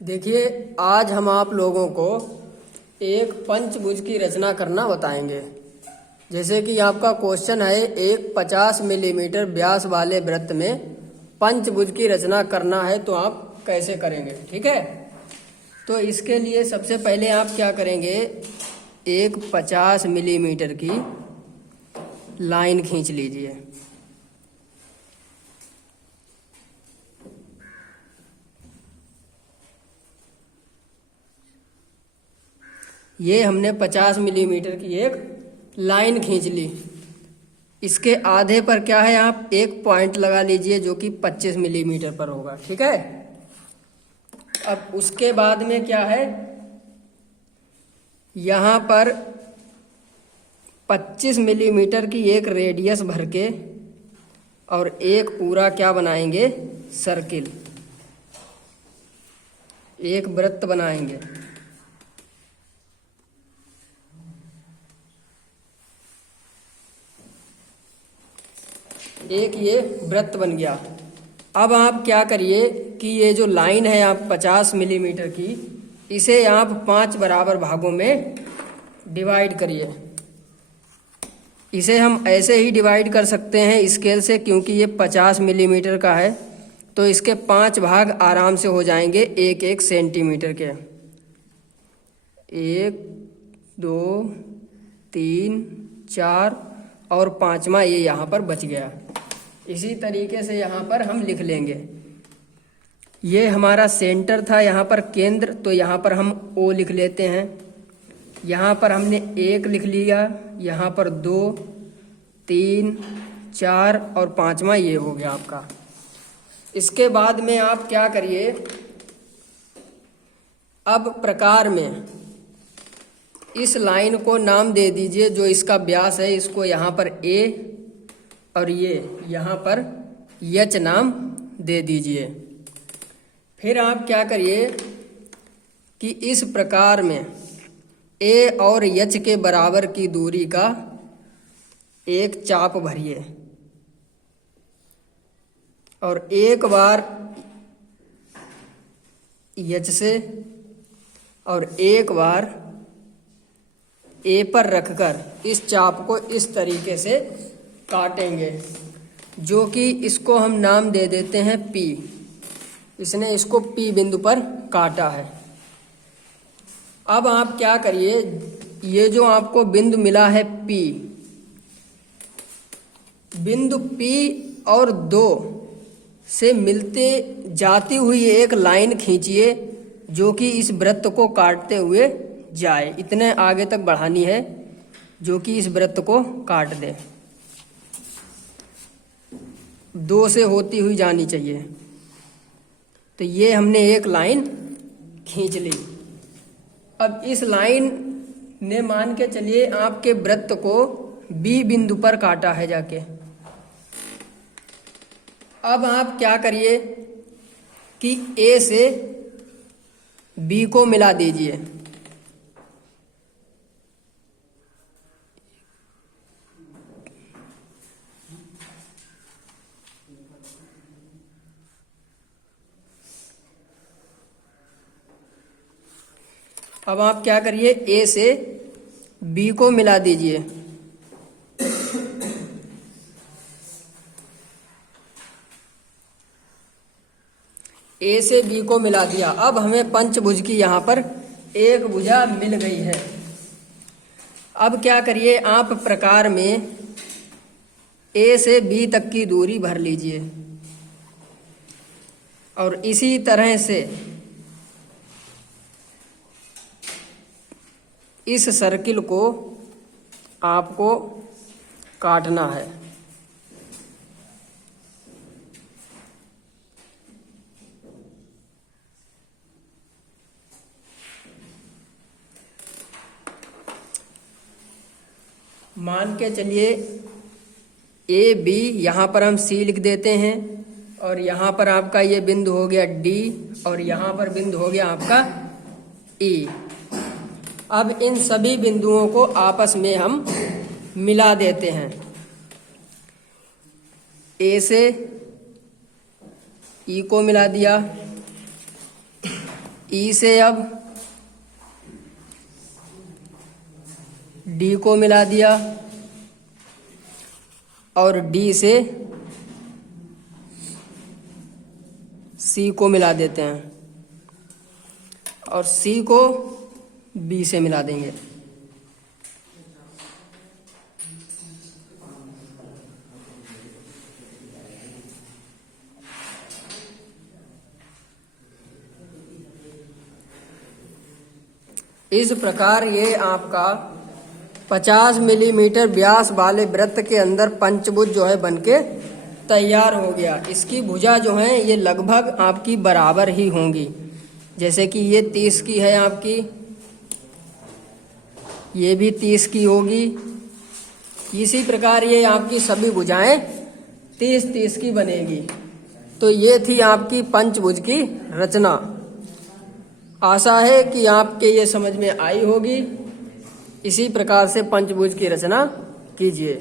देखिए, आज हम आप लोगों को एक पंचभुज की रचना करना बताएंगे। जैसे कि आपका क्वेश्चन है, एक 50 मिलीमीटर व्यास वाले वृत्त में पंचभुज की रचना करना है, तो आप कैसे करेंगे। ठीक है, तो इसके लिए सबसे पहले आप क्या करेंगे, एक 50 मिलीमीटर की लाइन खींच लीजिए। ये हमने 50 मिलीमीटर की एक लाइन खींच ली। इसके आधे पर क्या है, आप एक पॉइंट लगा लीजिए जो कि 25 मिलीमीटर पर होगा। ठीक है, अब उसके बाद में क्या है, यहाँ पर 25 मिलीमीटर की एक रेडियस भर के और एक पूरा क्या बनाएंगे, सर्किल, एक वृत्त बनाएंगे। एक ये वृत्त बन गया। अब आप क्या करिए कि ये जो लाइन है आप 50 मिलीमीटर की, इसे आप 5 बराबर भागों में डिवाइड करिए। इसे हम ऐसे ही डिवाइड कर सकते हैं स्केल से, क्योंकि ये 50 मिलीमीटर का है, तो इसके 5 भाग आराम से हो जाएंगे 1-1 सेंटीमीटर के। 1, 2, 3, 4 और 5वां ये यहाँ पर बच गया। इसी तरीके से यहाँ पर हम लिख लेंगे। ये हमारा सेंटर था, यहाँ पर केंद्र, तो यहाँ पर हम O लिख लेते हैं। यहाँ पर हमने 1 लिख लिया, यहाँ पर 2, 3, 4 और 5वां ये हो गया आपका। इसके बाद में आप क्या करिए, अब प्रकार में इस लाइन को नाम दे दीजिए, जो इसका व्यास है इसको यहाँ पर A और ये यहाँ पर H नाम दे दीजिए। फिर आप क्या करिए कि इस प्रकार में A और H के बराबर की दूरी का एक चाप भरिए और एक बार H से और एक बार A पर रखकर इस चाप को इस तरीके से काटेंगे, जो कि इसको हम नाम दे देते हैं P। इसने इसको P बिंदु पर काटा है। अब आप क्या करिए, ये जो आपको बिंदु मिला है P, बिंदु P और 2 से मिलते जाती हुई एक लाइन खींचिए, जो कि इस वृत्त को काटते हुए जाए। इतने आगे तक बढ़ानी है जो कि इस वृत्त को काट दे, 2 से होती हुई जानी चाहिए। तो ये हमने एक लाइन खींच ली। अब इस लाइन ने मान के चलिए आपके वृत्त को B बिंदु पर काटा है जाके। अब आप क्या करिए कि A से B को मिला दीजिए। अब आप क्या करिए, A से B को मिला दीजिए। A से B को मिला दिया। अब हमें पंचभुज की यहाँ पर एक भुजा मिल गई है। अब क्या करिए, आप प्रकार में A से B तक की दूरी भर लीजिए और इसी तरह से इस सर्किल को आपको काटना है। मान के चलिए A B, यहाँ पर हम C लिख देते हैं और यहाँ पर आपका ये बिंदु हो गया D और यहाँ पर बिंदु हो गया आपका E। अब इन सभी बिंदुओं को आपस में हम मिला देते हैं। A से E को मिला दिया, ई से अब डी को मिला दिया और डी से सी को मिला देते हैं और सी को बी से मिला देंगे। इस प्रकार ये आपका 50 मिलीमीटर व्यास वाले वृत्त के अंदर पंचभुज जो है बनके तैयार हो गया। इसकी भुजा जो है ये लगभग आपकी बराबर ही होंगी, जैसे कि ये 30 की है आपकी, ये भी 30 की होगी। इसी प्रकार ये आपकी सभी भुजाएं 30-30 की बनेगी। तो ये थी आपकी पंचभुज की रचना। आशा है कि आपके ये समझ में आई होगी। इसी प्रकार से पंचभुज की रचना कीजिए।